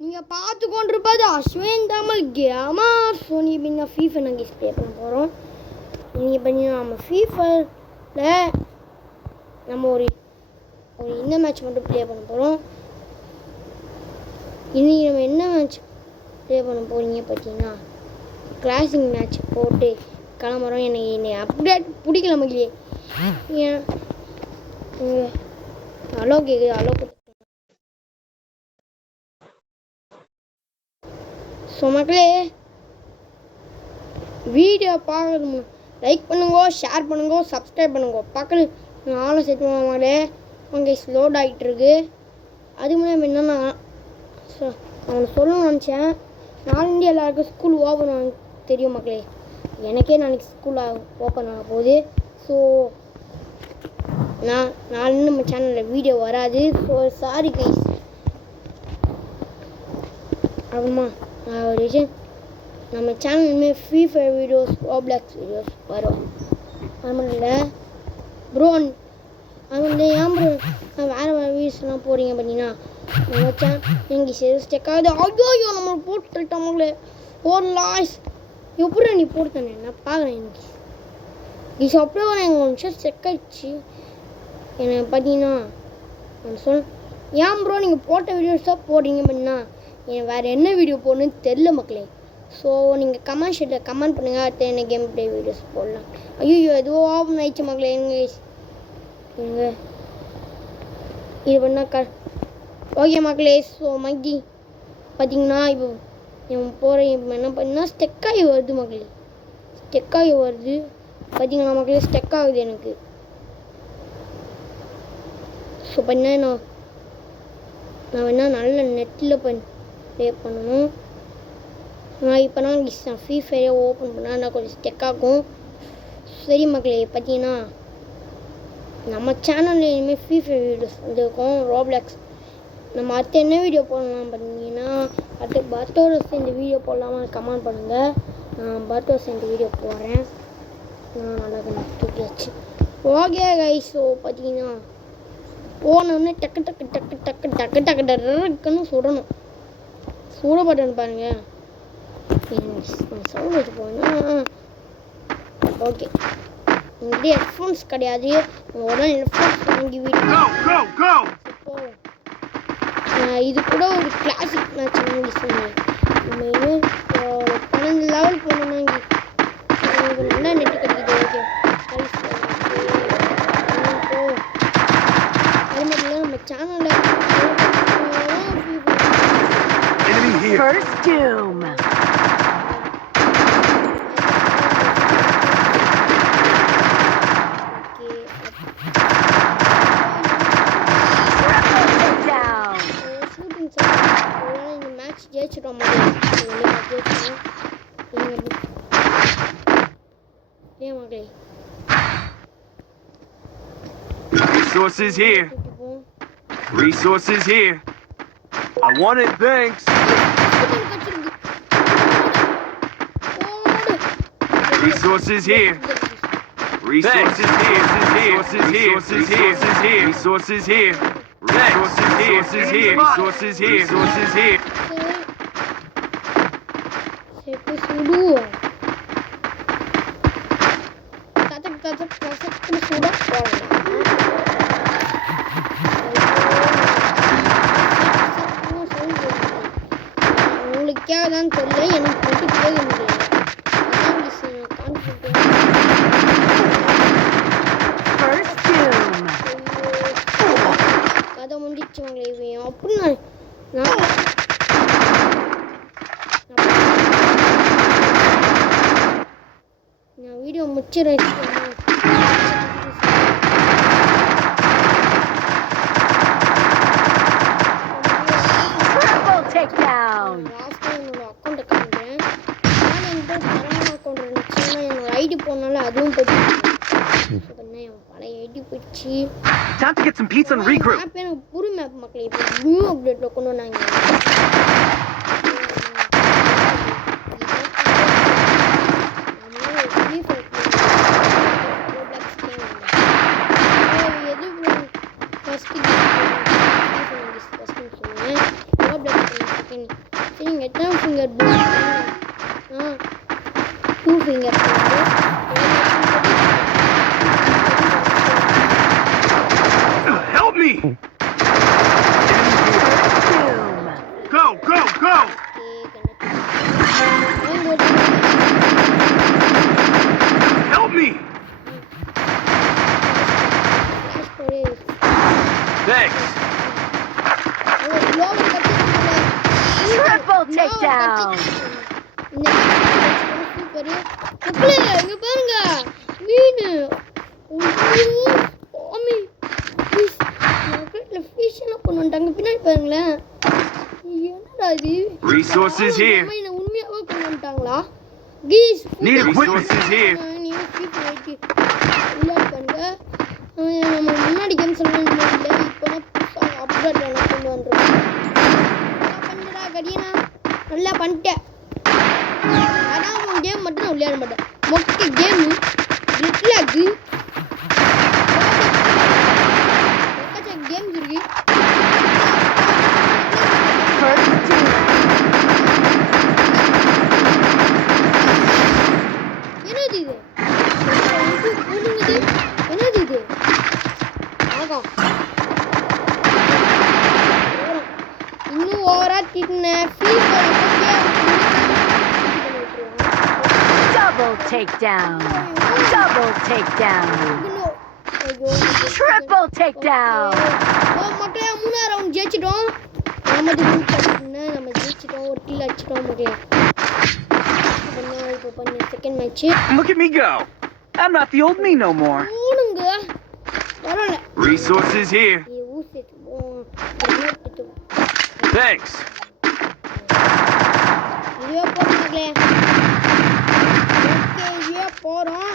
நீங்கள் பார்த்து கொண்டிருப்பது அஸ்வின் தமிழ் கேமர். ஸோ நீ இப்போ ஃபீஃபர் நாங்கள் ப்ளே பண்ண போகிறோம். நீங்கள் பார்த்தீங்கன்னா நம்ம ஃபீஃபரில் நம்ம ஒரு இந்த மேட்ச் மட்டும் ப்ளே பண்ண போகிறோம். இன்றைக்கி நம்ம என்ன மேட்ச் ப்ளே பண்ண போகிறீங்க பார்த்தீங்கன்னா கிளாசிக் மேட்ச் போட்டு கிளம்புறோம். என்னை அப்டேட் பிடிக்கல மக்களே. ஏன் ஹலோ கேட்குது, ஹலோ. ஸோ மக்களே வீடியோ பார்க்கணும், லைக் பண்ணுங்க, ஷேர் பண்ணுங்க, சப்ஸ்கிரைப் பண்ணுங்க. பக்கத்தில் ஆளும் செட் மக்களே அங்கே லோட் ஆகிட்டுருக்கு. அது மூலம் என்னென்னா அவனை சொல்லணும்னு நினச்சேன். நாளைக்கு எல்லாருக்கும் ஸ்கூல் ஓப்பன் ஆகும் தெரியும் மக்களே. எனக்கே நாளைக்கு ஸ்கூல் ஓப்பன் ஆக போகுது. ஸோ நாளைக்கு நம்ம சேனலில் வீடியோ வராது. So sorry guys. அப்புறமா ஒரு விஷயம், நம்ம சேனலுமே free fire videos, Roblox videos வரும். அது மட்டும் இல்லை ப்ரோ, அது வந்து ஏன் ப்ரோ வேறு வீடியோஸ்லாம் போகிறீங்க பார்த்தீங்கன்னா நம்ம எங்கள் ஸ்டெக் ஆகுது. ஐயோ நம்ம போட்டுட்டோம்ல ஒரு லாஸ். எப்படி நீ போட்டுத்தானே நான் பார்க்குறேன். எனக்கு இது அப்படியே வர எங்கள் நிமிஷம் ஸ்டெக் ஆகிடுச்சு. எனக்கு பார்த்தீங்கன்னா நான் ஏன் ப்ரோ நீங்கள் போட்ட வீடியோஸ் தான் போடுறீங்க அப்படின்னா எனக்கு வேறு என்ன வீடியோ போடணுன்னு தெரில மக்களே. ஸோ நீங்கள் கமெண்ட் ஷீட்டில் கமெண்ட் பண்ணுங்கள். அடுத்த என்ன கேம் ப்ளே வீடியோஸ் போடலாம். ஐயோ எதுவோ ஓப்பன் ஆயிடுச்சு மக்களே. எங்க இது பண்ணால் ஓகே மக்களே. ஸோ மக்கி பார்த்தீங்கன்னா இப்போ போகிறேன். இப்போ என்ன பண்ணால் ஸ்டெக்காகி வருது மக்களே, ஸ்டெக்காகி வருது பார்த்தீங்கன்னா மக்களே, ஸ்டெக் ஆகுது எனக்கு. ஸோ பண்ண நான் வேணா நல்ல நெட்டில் ப்ளே பண்ணணும். நான் இப்போ நான் ஃப்ரீ ஃபயரை ஓப்பன் பண்ணால் நான் கொஞ்சம் ஸ்டெக் ஆகும். சரி மக்களே பார்த்தீங்கன்னா நம்ம சேனலில் இனிமேல் ஃப்ரீ ஃபயர் வீடியோஸ் வந்துருக்கோம், ரோப்ளாக்ஸ். நம்ம அடுத்த என்ன வீடியோ போடலாம் பார்த்தீங்கன்னா அடுத்து பர்த்தோட சேர்ந்து வீடியோ போடலாமா கமெண்ட் பண்ணுங்கள். நான் பர்த்தோட சேர்ந்து வீடியோ போடுறேன். நான் நல்லா தூக்கியாச்சு. Okay guys. ஸோ பார்த்தீங்கன்னா போனோடனே டக்கு டக்கு டக்கு டக்கு டக்கு டக்கு டக்குன்னு சுடணும். சூடப்பட்டன்னு பாருங்க. சவுண்ட் வச்சு போனால் ஓகே. இங்கே ஹெட்ஃபோன்ஸ் கிடையாது. உடனே ஹெட்ஃபோன்ஸ் வாங்கி வீடு. இது கூட ஒரு கிளாசிக் மேட்ச் வாங்கி சொன்னேன். நம்ம இன்னும் 12 லெவல் போனோம்னா இங்கே நல்லா நெட்டு கிடைக்குது. ஓகே அது மட்டும் இல்லை நம்ம சேனலில் First Doom. Resources here. Resources here. I want it, thanks. Resources here. Resources here. Resources here. Resources here. Resources here. Resources here. Resources here. Resources here. Resources here. உங்களுக்கே தான் தெரியல, எனக்கு மட்டும் கேட்க முடியல. கதை முடிச்சுவாங்களே இவன் அப்படி நான் வீடியோ முடிச்சிடுறேன். அதுவும் பழைய ஐடி போயிடுச்சு. Time to get some pizza and regroup. எனக்கு புது மேப் மக்களே இப்போ நியூ அப்டேட்ல கொண்டு வந்தாங்க. நீங்க Help me! Go, go, go! Help me! Thanks. Triple takedown. இங்க பாருங்க மீன் ஃபிஷ் எல்லாம் கொண்டு வந்துட்டாங்க பின்னாடி பாருங்களேன் என்னடா இது Resources here. உண்மையாவே கொண்டு வந்துட்டாங்களா கீஸ் Need resources here. உள்ள பாருங்க நம்ம முன்னாடி கேம்ஸ் எல்லாம் இல்லை இப்போதான் புதுசாக அப்டேட் எல்லாம் கொண்டு வந்துருக்கோம் பண்ணுறா கடியனா நல்லா பண்ணிட்டேன் அதான் உன் கேம் மட்டும் நான் விளையாட மாட்டேன் மொக்க கேமு ரிட்லாக்கு கேம்ஸ் இருக்கு என்னது இது என்னது இது ஆகும் இன்னும் ஓவரா திட்டினேன் Double takedown. Double takedown. Triple takedown. மக்களே 3 ரவுண்ட் ஜெயிச்சிட்டோம் நம்ம ஜெயிச்சிட்டோம் ஒரு கில் அடிச்சிட்டோம் மக்களே இப்போ பண்ண second match Look at me go. I'm not the old me no more. ஓடுங்க வரல Resources here. இது ஊசிட்டு Thanks. இதுவே போறோம் மக்களே ஓகே இதுவே போறோம்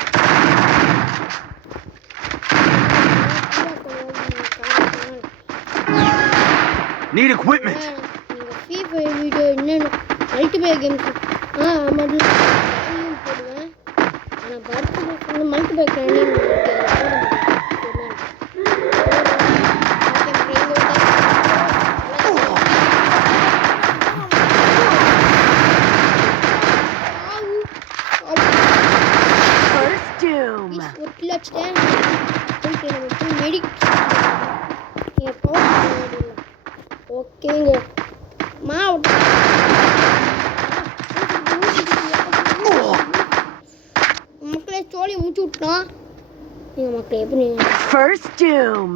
Need equipment. நீங்க ஃப்ரீ ஃபயர் வீடியோ என்னென்ன மல்டிபிளேயர் கேம்ஸ் ஆமாம் போடுவேன் ஆனால் பர்த் மல்டிபிளேயர் ரன்னிங் First doom. ஒரு கிலோ வச்சுட்டேன் போயிட்டு நம்ம போய் மெடிக் ஓகேங்க மக்களே ஸ்டோரி முடிச்சு விட்டோம் நீங்கள் மக்களே எப்படி First doom.